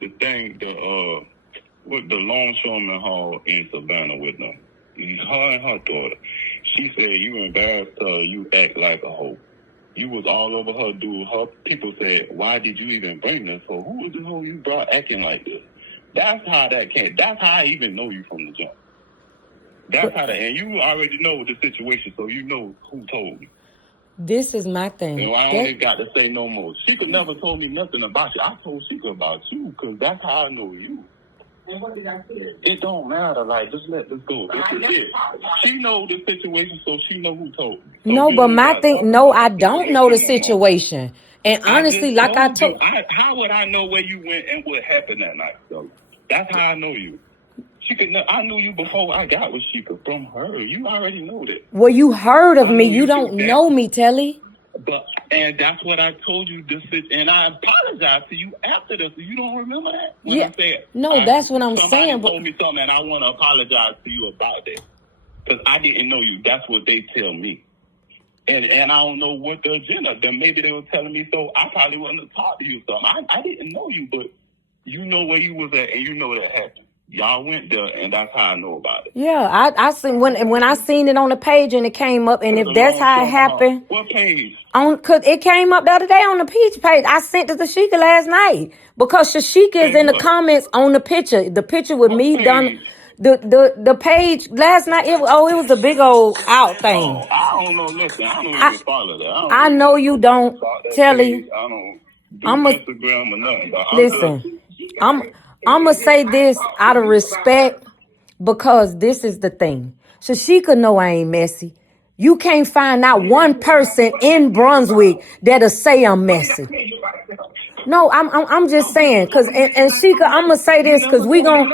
the thing, with the longshoreman hall in Savannah with them, her and her daughter. She said you embarrassed her. You act like a hoe. You was all over her dude. Her people said, why did you even bring this hoe? Who was the hoe you brought acting like this? That's how that came. That's how I even know you from the jump. That's how that, and you already know the situation, so you know who told me. This is my thing. And I only got to say no more. Shashicka never told me nothing about you. I told Shashicka about you, because that's how I know you. And what did I say? It don't matter. Like, just let this go. This is it. She know the situation, so she know who told me. So no, but my thing, no, I don't know the situation. And honestly, like I told you, how would I know where you went and what happened that night? So that's how I know you. I knew you before I got with Shashicka from her. You already know that. Well, you heard of me. You don't know me, Telly. And that's what I told you. And I apologized to you after this. You don't remember that? When yeah. I said, no, that's what I'm saying. But told me something, and I want to apologize to you about that because I didn't know you. That's what they tell me. And I don't know what the agenda. Then maybe they were telling me so. I probably wouldn't have talked to you. Something. I didn't know you, but you know where you was at, and you know that happened. Y'all went there, and that's how I know about it. Yeah, I seen when I seen it on the page and it came up, and if that's how it happened, what page? Cause it came up the other day on the peach page. I sent it to Shashicka last night because Shashicka is in the comments on the picture. The picture with me, Donna. The page last night. It was a big old out thing. Oh, I don't know. Listen, I don't even follow that. I know you don't, Telly. I don't do Instagram or nothing. But listen, I'm gonna say this out of respect because this is the thing. Shashicka know I ain't messy. You can't find out one person in Brunswick that'll say I'm messy. No, I'm just saying, cause and Shashicka, I'm gonna say this, cause we gonna,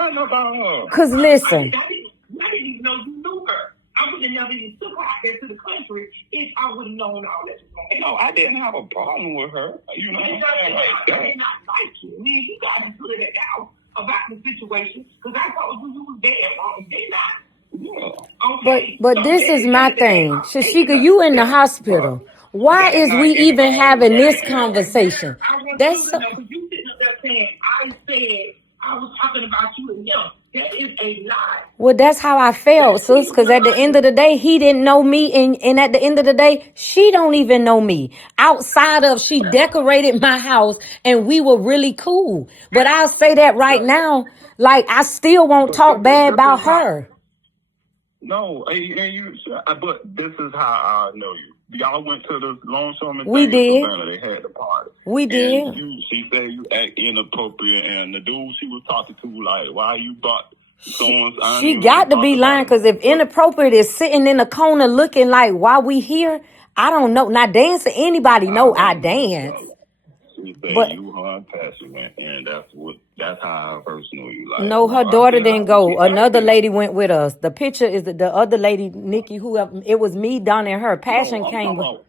cause listen. I didn't even know you knew her. I would have never even took her out there to the country if I would have known all that was going on. No, I didn't have a problem with her. You know, I did not like you. I mean, you got to put it out about the situation because I told you was dead wrong, did not. Yeah. Okay. But this is my thing. Shashicka, you in the hospital. Why is we even having this conversation? That's you sitting up there saying, I said I was talking about you and him. That is a lie. Well, that's how I felt, sis, because at the end of the day, he didn't know me. And at the end of the day, she don't even know me. Outside of she decorated my house and we were really cool. But I'll say that right now, like I still won't talk bad about her. No, but this is how I know you. Y'all went to the longshoreman we thing did. in Savannah. They had the party. We did. She said you act inappropriate, and the dude she was talking to, like, why you brought someone's... She got to be lying, because if inappropriate is sitting in the corner looking like, why we here? I don't know. Not dancing. Anybody know I dance. But you unpacked, and that's how I first knew you. Like, no, her daughter didn't go. Another lady went with us. The picture is the other lady, Nikki, whoever. It was me, Donna, and her. Passion came with.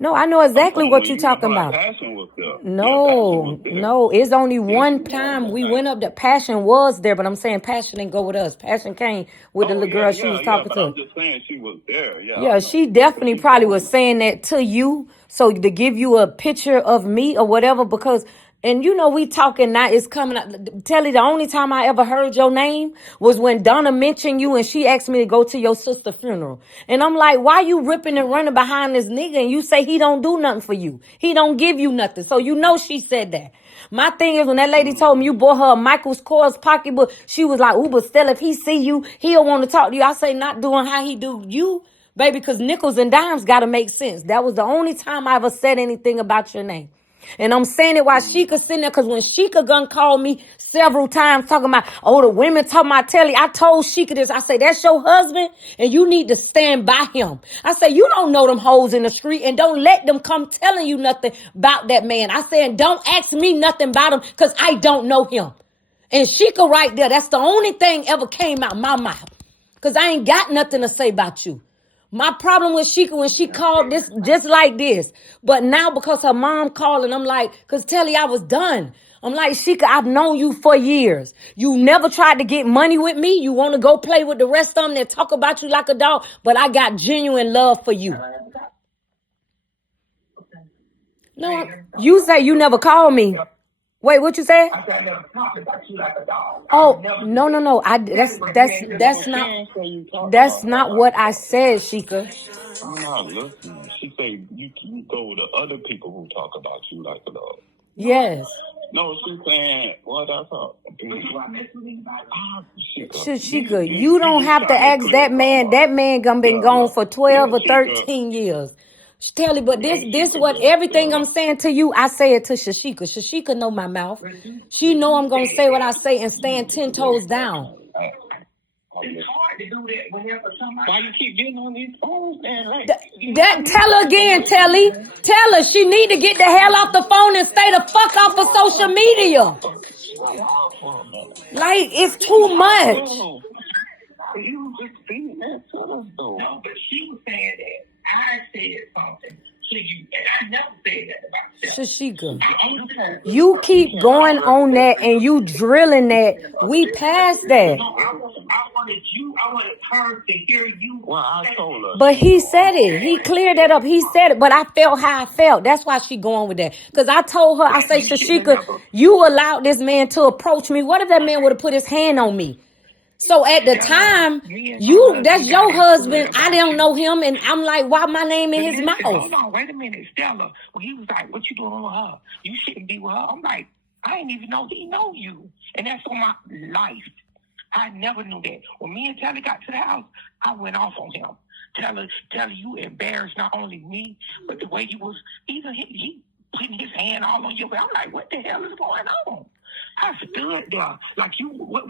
No, I know exactly what you're talking about. Passion was there. No. It's only one time we went up that Passion was there, but I'm saying Passion didn't go with us. Passion came with the little girl she was talking to. I'm just saying she was there. Yeah, she definitely probably was saying that to you, so to give you a picture of me or whatever, because. And you know, we talking now, it's coming out. Telly, the only time I ever heard your name was when Donna mentioned you and she asked me to go to your sister's funeral. And I'm like, why you ripping and running behind this nigga? And you say he don't do nothing for you. He don't give you nothing. So you know she said that. My thing is, when that lady told me you bought her a Michael's Kors pocketbook, she was like, ooh, but still, if he see you, he'll want to talk to you. I say, not doing how he do you, baby, because nickels and dimes got to make sense. That was the only time I ever said anything about your name. And I'm saying it while Shashicka sitting there, because when Shashicka gun called me several times talking about, oh, the women talking about Telly, I told Shashicka this. I say, that's your husband, and you need to stand by him. I say, you don't know them hoes in the street, and don't let them come telling you nothing about that man. I say, and don't ask me nothing about him, because I don't know him. And Shashicka right there, that's the only thing ever came out my mouth, because I ain't got nothing to say about you. My problem with Shashicka when she called this just like this. But now because her mom called and I'm like, because Telly, I was done. I'm like, Shashicka, I've known you for years. You never tried to get money with me. You want to go play with the rest of them that talk about you like a dog. But I got genuine love for you. No, you say you never called me. Wait, what you said? I said I never talked about you like a dog. Oh, no. That's not what I said, Shashicka. I'm not listening. She say you go to other people who talk about you like a dog. Yes. No, she's saying what I thought. Shashicka, you don't have to ask that man. That man been gone for 12 or 13 years. Telly, but this what everything I'm saying to you, I say it to Shashicka. Shashicka know my mouth. She know I'm gonna say what I say and stand 10 toes down. It's hard to do that whenever somebody. Why you keep getting on these phones, man? That tell her again, Telly. Tell her she need to get the hell off the phone and stay the fuck off of social media. Like, it's too much. You just feeding that to us, though. No, but she was saying that I said something to you, and I never said that about yourself. Shashicka, you keep going on that and you drilling that. We passed that. No, I wanted her to hear you. Well, I told her. But he said it. He cleared that up. He said it. But I felt how I felt. That's why she going with that. Because I told her, I say, Shashicka, you allowed this man to approach me. What if that man would have put his hand on me? So at the time, that's your husband. I don't know him. And I'm like, why my name in his mouth? Hold on, wait a minute, Stella. When he was like, what you doing with her? You shouldn't be with her. I'm like, I didn't even know he know you. And that's on my life. I never knew that. When me and Telly got to the house, I went off on him. Telly, you embarrassed not only me, but the way you was, even he putting his hand all on you. I'm like, what the hell is going on? I stood there like you. What?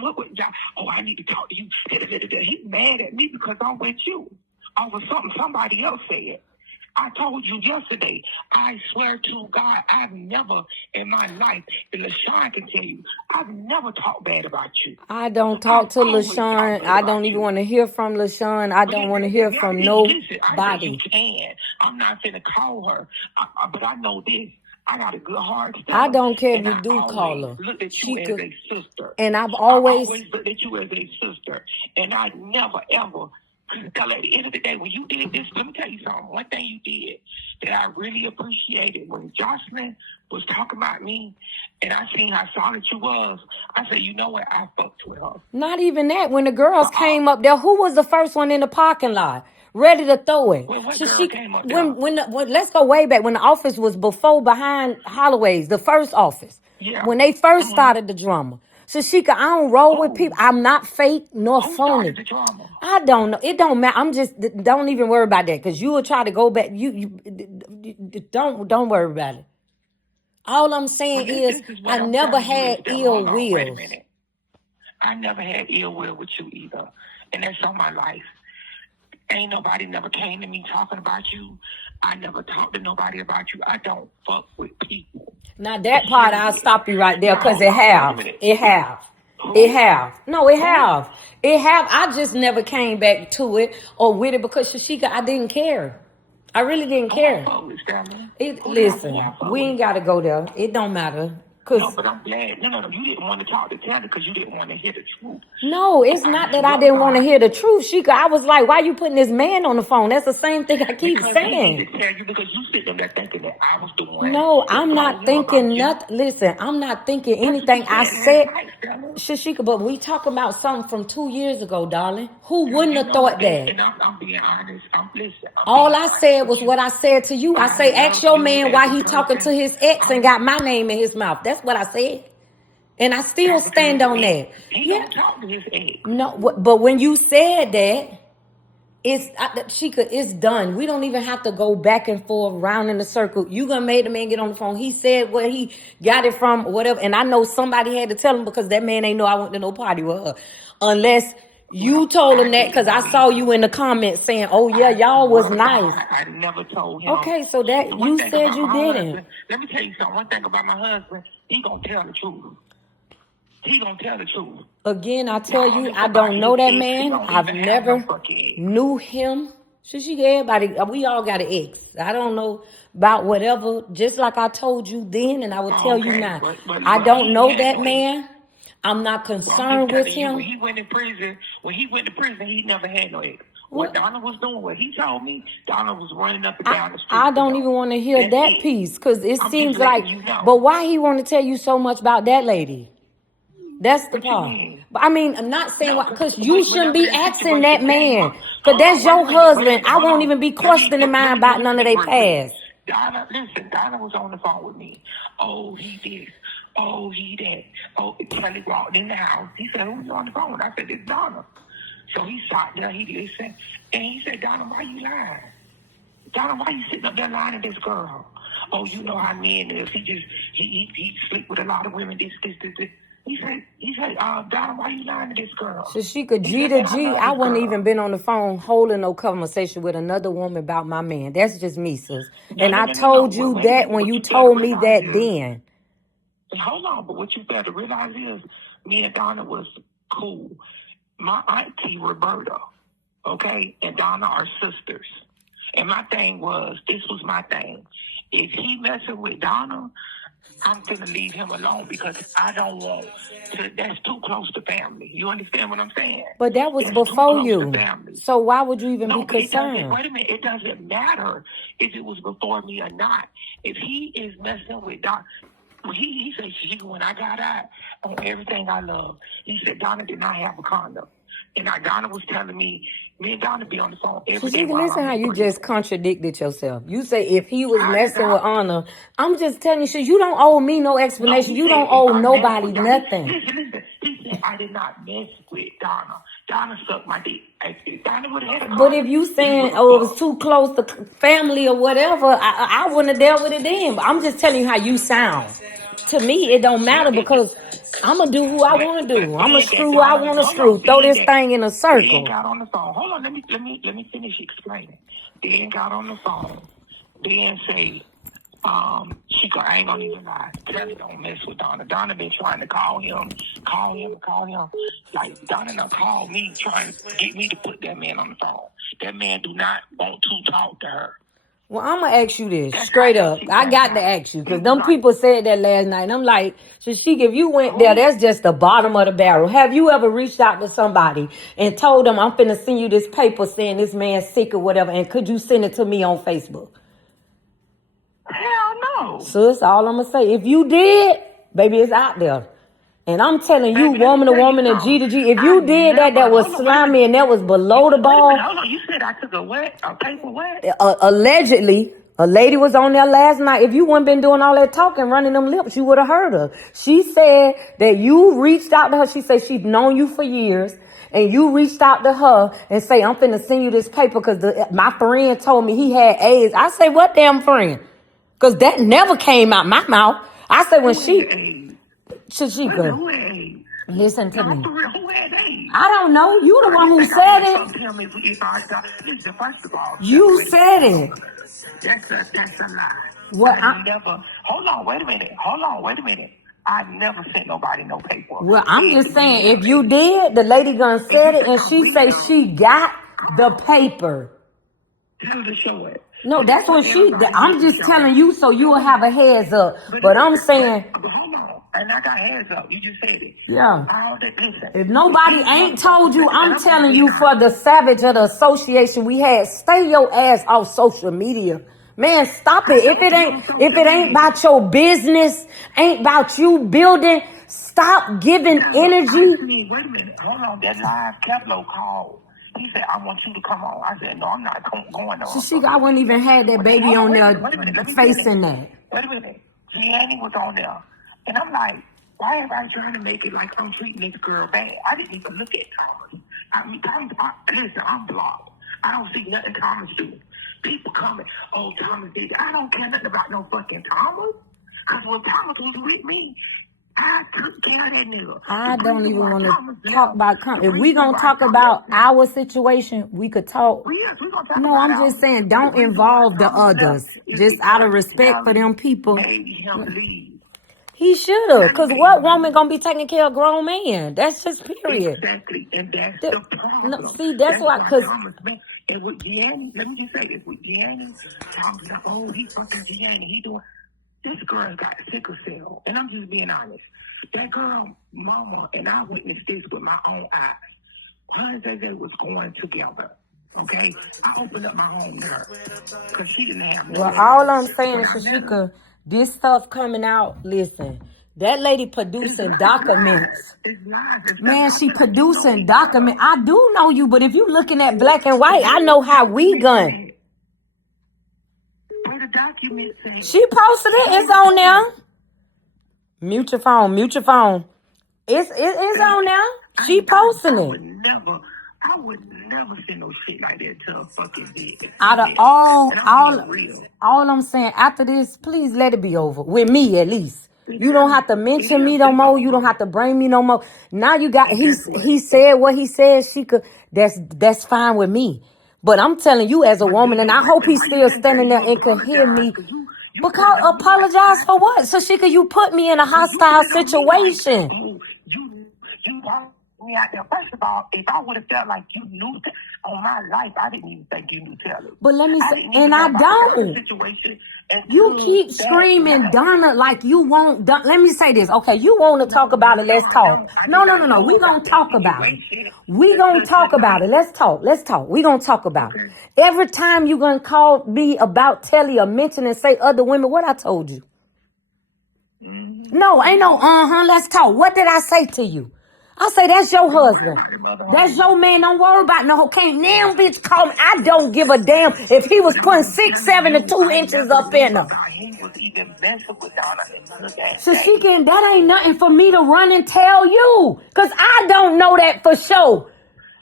Oh, I need to talk to you. He's mad at me because I'm with you over something somebody else said. I told you yesterday. I swear to God, I've never in my life, and LaShawn can tell you, I've never talked bad about you. I don't talk to LaShawn. I don't even want to hear from LaShawn. I don't want to hear from nobody. You can. I'm not finna call her, but I know this. I got a good heart. I don't care if you do call her. Looked at you as a sister. And I always looked at you as a sister. And I never, ever, at the end of the day, when you did this, let me tell you something. One thing you did that I really appreciated when Jocelyn was talking about me and I seen how solid you was, I said, you know what? I fucked with her. Not even that. When the girls came up there, who was the first one in the parking lot? Ready to throw it. Well, what girl came up there? When let's go way back when the office was behind Holloway's, the first office. Yeah. When they first started the drama. Shashicka, I don't roll with people. I'm not fake nor Who phony. started the drama? I don't know. It don't matter. I'm just don't even worry about that because you will try to go back. You don't worry about it. All I'm saying is I never had ill will. Wait a minute. I never had ill will with you either, and that's on my life. Ain't nobody never came to me talking about you. I never talked to nobody about you. I don't fuck with people. Now that part, I'll stop you right there because it have. No, it have. I just never came back to it or with it because Shashicka, I didn't care. I really didn't care. Listen, we ain't got to go there. It don't matter. No, but I'm glad. No. You didn't want to talk to Telly because you didn't want to hear the truth. No, it's not that I didn't want to hear the truth, Shashicka. I was like, why you putting this man on the phone? That's the same thing I keep saying. He tell you because you sitting there thinking that I was the one. No, I'm not thinking nothing. Listen, I'm not thinking anything I said. Shashicka, but we talking about something from 2 years ago, darling. Who wouldn't have thought that? And I'm being honest. All I said was what I said to you. I say, ask your man why he talking to his ex and got my name in his mouth. That's what I said. And I still stand on that. He don't talk to his ex. No, but when you said that, Shashicka, it's done. We don't even have to go back and forth, round in the circle. You gonna make the man get on the phone. He said where he got it from, whatever. And I know somebody had to tell him because that man ain't know I went to no party with her. Unless you told him that because I saw you in the comments saying, oh, yeah, y'all was nice. I never told him. Okay, so that you said you didn't. Let me tell you something. One thing about my husband, he gonna tell the truth. He gonna tell the truth. Again, I tell you, I don't know that man. I've never knew him. Shashicka, everybody, we all got an ex. I don't know about whatever. Just like I told you then, and I will tell you now. I don't know that man. I'm not concerned with him. When he went to prison, he never had no ex. What Donna was doing, what he told me, Donna was running up and down the street. I don't even want to hear that piece because it seems like, but why he want to tell you so much about that lady? That's the part. But I mean, I'm not saying why, because you shouldn't be asking that man. Because that's your husband. I won't even be questioning mine about none of their past. Donna, listen, Donna was on the phone with me. Oh, he this. Oh, he that. Oh, Telly walked in the house. He said, who's on the phone? I said, it's Donna. So he sat there, he listened, and he said, Donna, why you lying? Donna, why you sitting up there lying to this girl? Oh, you know how men is. He sleep with a lot of women, this. He said, Donna, why you lying to this girl? Shashicka, G to G, I wouldn't even been on the phone holding no conversation with another woman about my man. That's just me, sis. And I told you that when you told me that then. Hold on, but what you better realize is me and Donna was cool. My auntie Roberta, okay, and Donna are sisters. And my thing was, this was my thing. If he messing with Donna, I'm gonna leave him alone because I don't want to. That's too close to family. You understand what I'm saying? But that was before you. So why would you even be concerned? Wait a minute. It doesn't matter if it was before me or not. If he is messing with Donna, he said, when I got out on everything I love, he said Donna did not have a condom. And Donna was telling me and Donna be on the phone every day. Listen how you just contradicted yourself. You say if he was messing with Anna, I'm just telling you, you don't owe me no explanation. You don't owe nobody nothing. Listen. He said I did not mess with Donna. Donna sucked my dick. Donna would have had a But if you saying, it was too close to family or whatever, I wouldn't have dealt with it then. But I'm just telling you how you sound. To me, it don't matter because I'm going to do who I want to do. I'm going to screw who I want to screw. Throw this thing in a circle. Then got on the phone. Hold on, let me finish explaining. Then got on the phone. Then say, I ain't gonna even lie. Telly don't mess with Donna. Donna been trying to call him. Like, Donna done called me trying to get me to put that man on the phone. That man do not want to talk to her. Well, I'm going to ask you this straight up. I got to ask you because them people said that last night. And I'm like, Shashicka, if you went there, that's just the bottom of the barrel. Have you ever reached out to somebody and told them, I'm finna send you this paper saying this man's sick or whatever, and could you send it to me on Facebook? Hell no. So that's all I'm going to say. If you did, baby, it's out there. And I'm telling you, woman to woman and G to G, if you did that was slimy and that was below the ball. Hold on, you said I took a paper what? Allegedly, a lady was on there last night. If you wouldn't been doing all that talking, running them lips, you would have heard her. She said that you reached out to her. She said she'd known you for years. And you reached out to her and say, I'm finna send you this paper because my friend told me he had AIDS. I say, what damn friend? Because that never came out my mouth. I said, when Shashicka, listen to me. I don't know. You the one who said it. You said it. That's a lie. What? Hold on, wait a minute. I never sent nobody no paper. Well, I'm just saying, if you did, the lady gonna said it, and she say she got the paper. Tell her to show it. No, that's what I'm just telling you so you will have a heads up. But I'm saying. But hold on. And I got heads up. You just said it. Yeah. If nobody ain't told you, I'm telling you for the savage of the association we had, stay your ass off social media. Man, stop it. If it ain't about your business, ain't about you building, stop giving energy. Wait a minute. Hold on. That live Kevlo called. He said, I want you to come on. I said, no, I'm not going on. Shashicka, I wouldn't even have that baby on there facing that. Wait a minute. Gianni was on there. And I'm like, why am I trying to make it like I'm treating this girl bad? I didn't even look at Thomas. I mean, listen, I'm blocked. I don't see nothing Thomas do. People coming, oh, Thomas did. I don't care nothing about no fucking Thomas. Because when Thomas was with me, I took care of that nigga. I don't even want to talk about. If we gonna talk about our situation, we could talk. No, I'm just saying, don't involve the others. Just out of respect for them people. He should have, because what woman gonna be taking care of grown man? That's just period. Exactly, and that's the problem. No, see, that's why, because. And with Gianni, let me just say this, with Gianni, Thomas like, oh, he fucking Gianni, he doing. This girl got sickle cell, and I'm just being honest. That girl, mama, and I witnessed this with my own eyes. Her and Zay was going together. Okay? I opened up my home to her because she didn't have no Well, money. all I'm saying When is, I met her, Shashicka, this stuff coming out, listen, that lady producing documents. It's lies. It's Man, stuff. she I said, you know producing me, girl. document. I do know you, but if you looking at black and white, I know how we gun. Where the document say? She posted it. It's on there. Mute your phone. Mute your phone. It's on there. She posting it. I would never send no shit like that to a fucking bitch. Out of And I'm being real. all I'm saying, after this, please let it be over. With me, at least. You don't have to mention It me is. no It's more. over. You don't have to bring me no more. Now you got, And guess what? he said what he said, Shashicka. That's fine with me. But I'm telling you as a woman, and I hope he's still standing there and can hear me. Because apologize for what? Shashicka, you put me in a hostile situation. You brought me out there. First of all, if I would have felt like you knew on my life, I didn't even think you knew Telly. But let me I say, didn't even and know I about the Telly don't. situation. You keep screaming, Donna, like you won't. Let me say this, okay? You want to talk about it? Let's talk. No. We gonna talk about it. We gonna talk about it. Let's talk. We gonna talk about it. Every time you gonna call me about Telly or mention and say other women, what I told you? No, ain't no let's talk. What did I say to you? I say that's your husband. That's your man. Don't worry about no. Can't now bitch call me. I don't give a damn if he was putting 6, 7, and 2 inches up in her. He was even messing with Donna and look at Shashicka, and that ain't nothing for me to run and tell you. Because I don't know that for sure.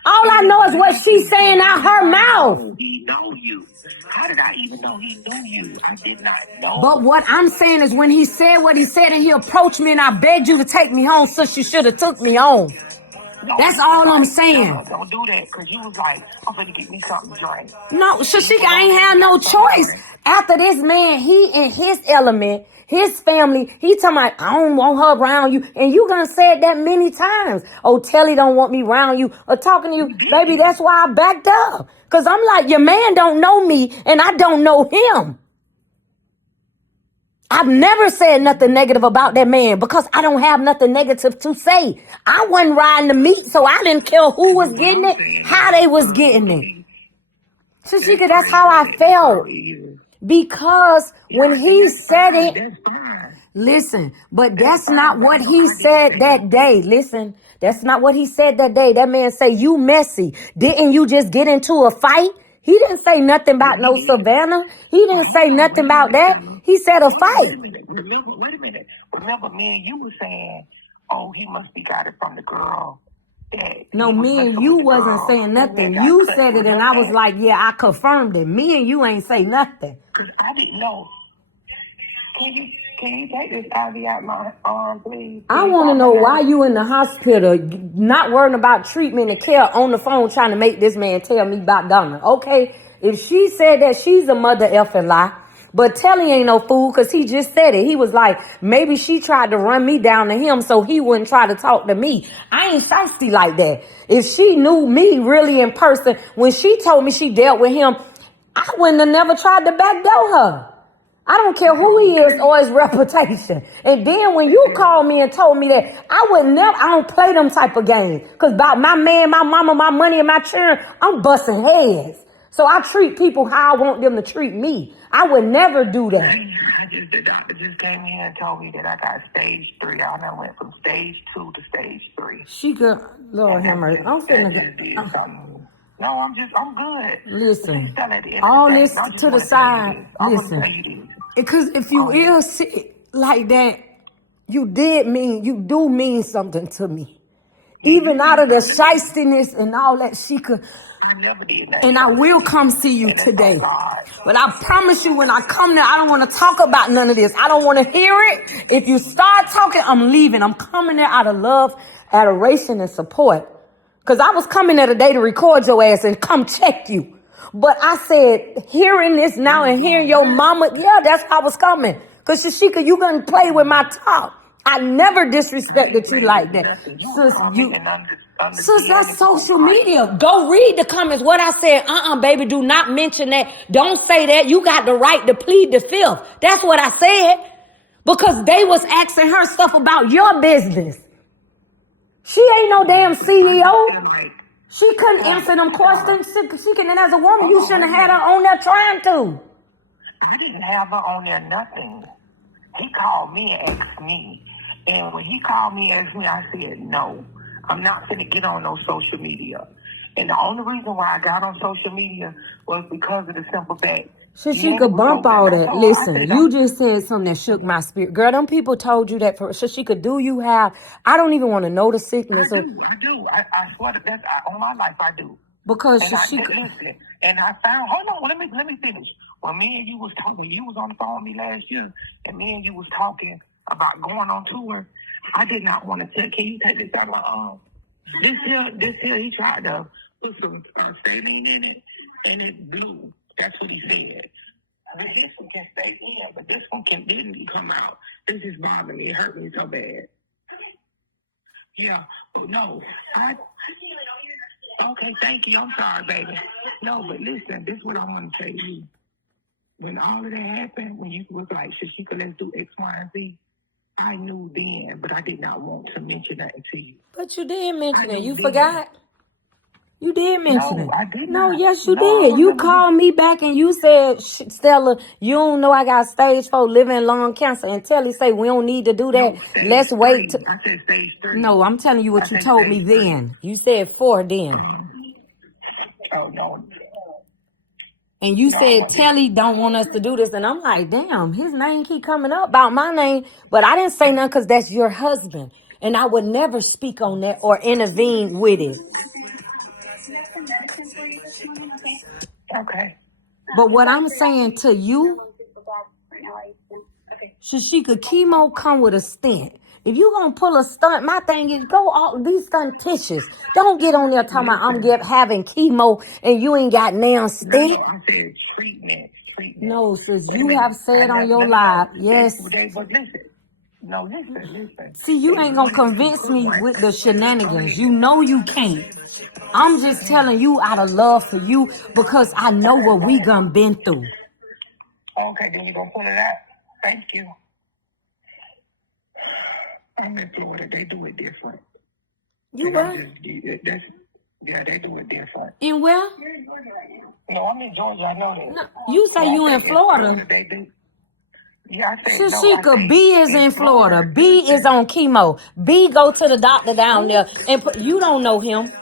All I know is what she's saying out her mouth. He know you. How did I even know he knew you? I did not know. But what I'm saying is when he said what he said and he approached me and I begged you to take me home, so you should have took me home. No, That's all I'm saying. Don't do that, because you was like, I'm going to get me something to drink. No, Shashicka, I ain't have no choice. After this man, he in his element, his family, he talking about, I don't want her around you. And you gonna say it that many times. Oh, Telly don't want me around you or talking to you. Baby, that's why I backed up. Because I'm like, your man don't know me and I don't know him. I've never said nothing negative about that man because I don't have nothing negative to say. I wasn't riding the meat, so I didn't care who was getting it, how they was getting it. Shashicka, that's how I felt. Because when he said it, listen, but that's not what he said that day. Listen, that's not what he said that day. That man say, you messy. Didn't you just get into a fight? He didn't say nothing about no Savannah. He didn't say nothing about that. He said a fight. Wait a minute. Remember, me and you were saying, oh, he must be got it from the girl. No, me and you wasn't saying nothing. You said it, and I was like, yeah, I confirmed it. Me and you ain't say nothing. Because I didn't know. Can you take this IV out my arm, please? I want to know why you in the hospital, not worrying about treatment and care, on the phone trying to make this man tell me about Donna. Okay, if she said that, she's a mother effing lie. But Telly ain't no fool because he just said it. He was like, maybe she tried to run me down to him so he wouldn't try to talk to me. I ain't thirsty like that. If she knew me really in person, when she told me she dealt with him, I wouldn't have never tried to backdoor her. I don't care who he is or his reputation. And then when you called me and told me that, I don't play them type of games. Because about my man, my mama, my money, and my children, I'm busting heads. So I treat people how I want them to treat me. I would never do that. The doctor just came here and told me that I got stage 3. I done went from stage 2 to stage 3. She could, Lord have mercy. I'm finna No, I'm good. Listen, all this to the side. Listen, because if you ill sick like that, you do mean something to me. Even out of the shystiness and all that, she could. And I will come see you today. But I promise you, when I come there, I don't want to talk about none of this. I don't want to hear it. If you start talking, I'm leaving. I'm coming there out of love, adoration, and support. Because I was coming there today to record your ass and come check you. But I said, hearing this now and hearing your mama, yeah, that's how I was coming. Because Shashicka, you going to play with my talk. I never disrespected you like that. Sis, that's social media. Go read the comments. What I said, baby, do not mention that. Don't say that. You got the right to plead the fifth. That's what I said. Because they was asking her stuff about your business. She ain't no damn CEO. She couldn't answer them questions. She can, and as a woman, you shouldn't have had her on there trying to. I didn't have her on there, nothing. He called me and asked me. And when he called me and asked me, I said, no, I'm not going to get on no social media. And the only reason why I got on social media was because of the simple fact. Shashicka, bump all that. Listen, you just said something that shook my spirit. Girl, them people told you that for Shashicka, do you have, I don't even want to know the sickness. I do. I swear to that's on my life, I do. Because and Shashicka. Listen, and I found, hold on, let me finish. When me and you was talking, you was on the phone with me last year, and me and you was talking about going on tour, I did not want to tell, can you take this out of my arm? This here, he tried to put some saline in it, and it blew. That's what he said. This one can stay in, but this one didn't come out. This is bothering me. It hurt me so bad. Yeah, but no. Okay, thank you. I'm sorry, baby. No, but listen, this is what I want to tell you. When all of that happened, when you was like, Shashicka, let's do X, Y, and Z, I knew then, but I did not want to mention that to you. But you did mention it. You forgot? You did mention it. I did no, not. yes, you did. You called me back and you said, Stella, you don't know I got stage 4 living lung cancer. And Telly say, we don't need to do that. Let's wait. I said stage 3. No, I'm telling you what you told me then. You said 4 then. Oh, no. And you said Telly don't want us to do this. And I'm like, damn, his name keep coming up about my name. But I didn't say nothing because that's your husband. And I would never speak on that or intervene with it. Okay. But what I'm saying to you, Shashicka, chemo come with a stent. If you gonna pull a stunt, my thing is go all these stuntitious. Don't get on there talking about I'm having chemo and you ain't got now stent. No, I said treatment. No, sis, you have said on your live, yes. But listen. See, you ain't gonna convince me with the shenanigans. You know you can't. I'm just telling you out of love for you because I know what we done been through. Okay, then you gonna pull it out. Thank you. I'm in Florida. They do it different. You what? Yeah, they do it different. In where? No, I'm in Georgia. I know that. No, you say you in Florida. They do. Yeah, I said Shashicka, B is in Florida. B is on chemo. B go to the doctor down there. And you don't know him.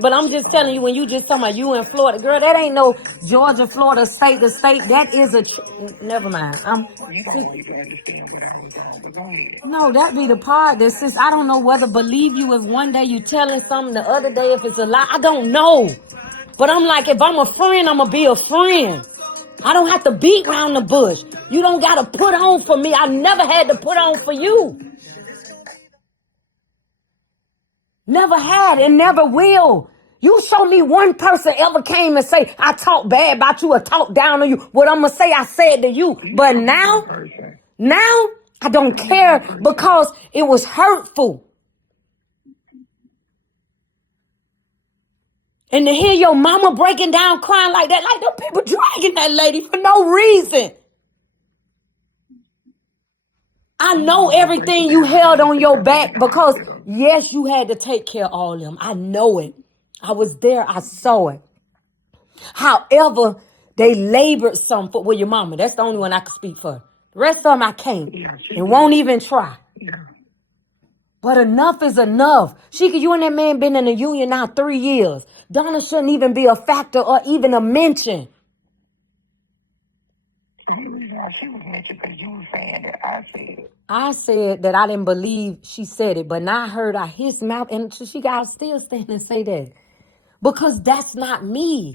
But I'm just telling you, when you just talking about you in Florida, girl, that ain't no Georgia, Florida, state to state. That is a, never mind. You don't need to understand what I was on, but go ahead. No, that be the part that says, I don't know whether believe you if one day you telling something, the other day if it's a lie. I don't know. But I'm like, if I'm a friend, I'm going to be a friend. I don't have to beat around the bush. You don't got to put on for me. I never had to put on for you. Never had and never will. You show me one person ever came and say, I talk bad about you or talk down on you. What I'm going to say, I said to you. But now, I don't care because it was hurtful. And to hear your mama breaking down crying like that, like them people dragging that lady for no reason. I know everything you held on your back because, yes, you had to take care of all of them. I know it. I was there. I saw it. However, they labored some for your mama. That's the only one I can speak for. The rest of them I can't and won't even try. But enough is enough. Shashicka, you and that man been in a union now 3 years. Donna shouldn't even be a factor or even a mention. She was mentioned because you were saying that I said it. I said that I didn't believe she said it, but now I heard out his mouth, and Shashicka, I'll still stand and say that. Because that's not me.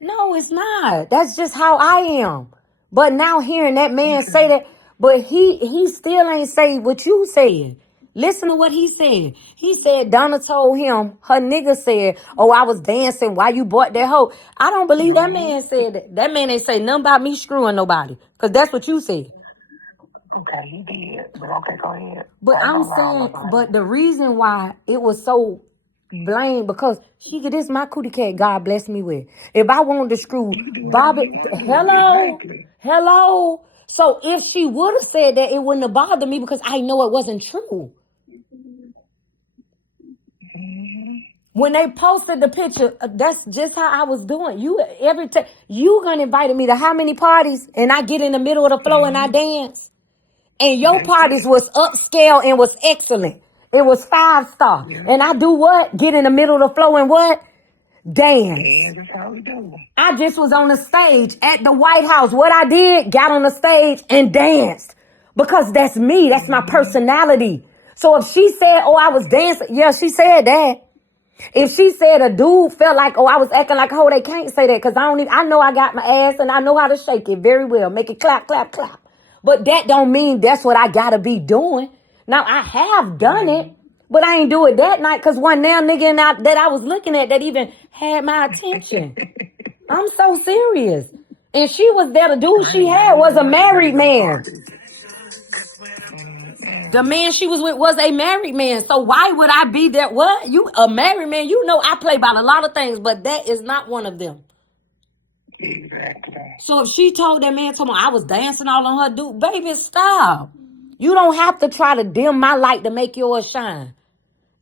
No, it's not. That's just how I am. But now hearing that man say that, but he still ain't say what you said. Listen to what he said. He said Donna told him, her nigga said, oh, I was dancing while you bought that hoe. I don't believe that man said that. That man ain't say nothing about me screwing nobody. Because that's what you said. Okay, he did. But okay, go ahead. But I'm saying, but the reason why it was so blamed, because Shashicka, this my cootie cat God bless me with. If I wanted to screw Bobby, hello. So if she would have said that, it wouldn't have bothered me because I know it wasn't true. When they posted the picture, that's just how I was doing. You every time you gonna invited me to how many parties, and I get in the middle of the floor and I dance. And your parties was upscale and was excellent. It was 5-star. And I do what? Get in the middle of the floor and what? Dance. That's how we do. I just was on the stage at the White House. What I did, got on the stage and danced. Because that's me. That's my personality. So if she said, oh, I was dancing. Yeah, she said that. If she said a dude felt like, oh, I was acting like a hoe, they can't say that. Because I know I got my ass and I know how to shake it very well. Make it clap, clap, clap. But that don't mean that's what I got to be doing. Now, I have done it. But I ain't do it that night because one damn nigga that I was looking at that even had my attention. I'm so serious. And she was there. The dude she had was a married man. The man she was with was a married man. So why would I be there? What? You a married man? You know I play about a lot of things, but that is not one of them. Exactly. So if she told that man, told me I was dancing all on her dude, baby, stop. You don't have to try to dim my light to make yours shine.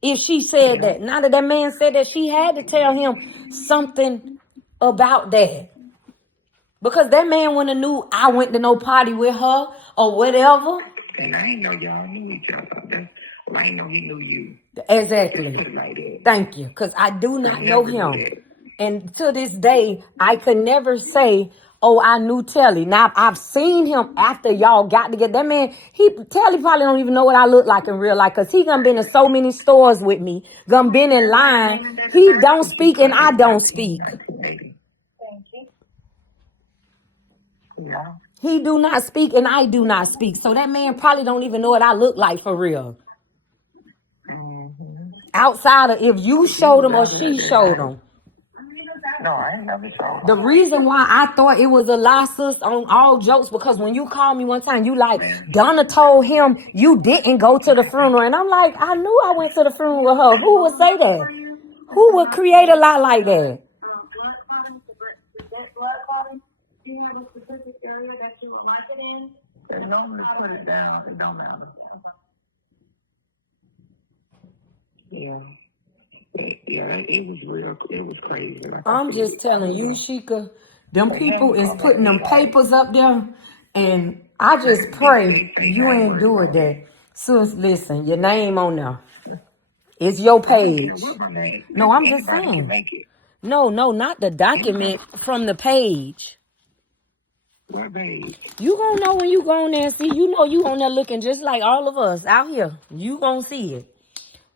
If she said that, now that man said that, she had to tell him something about that. Because that man wouldn't have knew I went to no party with her or whatever. And I ain't know y'all knew each other. Well, I ain't know he knew you. Exactly. Like that. Thank you. Because I do not know him. And to this day, I could never say, oh, I knew Telly. Now, I've seen him after y'all got together. That man, Telly probably don't even know what I look like in real life because he done been in so many stores with me. Done been in line. He don't speak and I don't speak. Yeah. He do not speak and I do not speak. So that man probably don't even know what I look like for real. Mm-hmm. Outside of if you showed him or she showed him. No, I ain't never showed him. The reason why I thought it was a lie, sis, on all jokes, because when you called me one time, you like, Donna told him you didn't go to the funeral. And I'm like, I knew I went to the funeral with her. Who would say that? Who would create a lie like that? Do you have a specific area that you would like it in? They normally put it down. It don't matter. Yeah. Yeah, it was real. It was crazy. Like I'm just telling you, Shashicka, them people is putting them papers up there. And I just pray you ain't doing that. Sis, listen, your name on there. It's your page. No, I'm just saying. No, not the document from the page. What page? You gonna know when you go on there and see. You know you on there looking just like all of us out here. You gonna see it.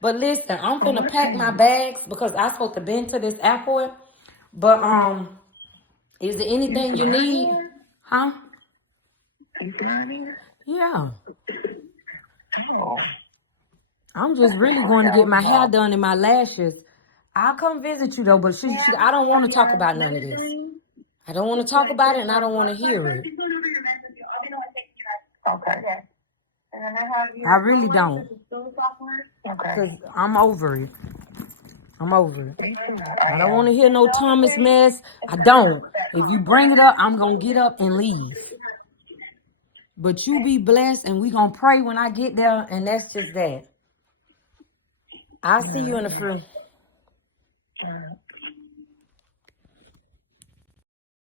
But listen, I'm gonna pack my bags because I supposed to been to this airport. But is there anything you need? Huh? You flying in? Yeah. Oh. I'm just really going to get my hair done and my lashes. I'll come visit you though, but I don't want to talk about none of this. I don't want to talk about it and I don't want to hear it. Okay. I really don't. Okay. Because I'm over it. I'm over it. I don't want to hear no Thomas mess. I don't. If you bring it up, I'm going to get up and leave. But you be blessed and we going to pray when I get there. And that's just that. I'll see you in the fruit.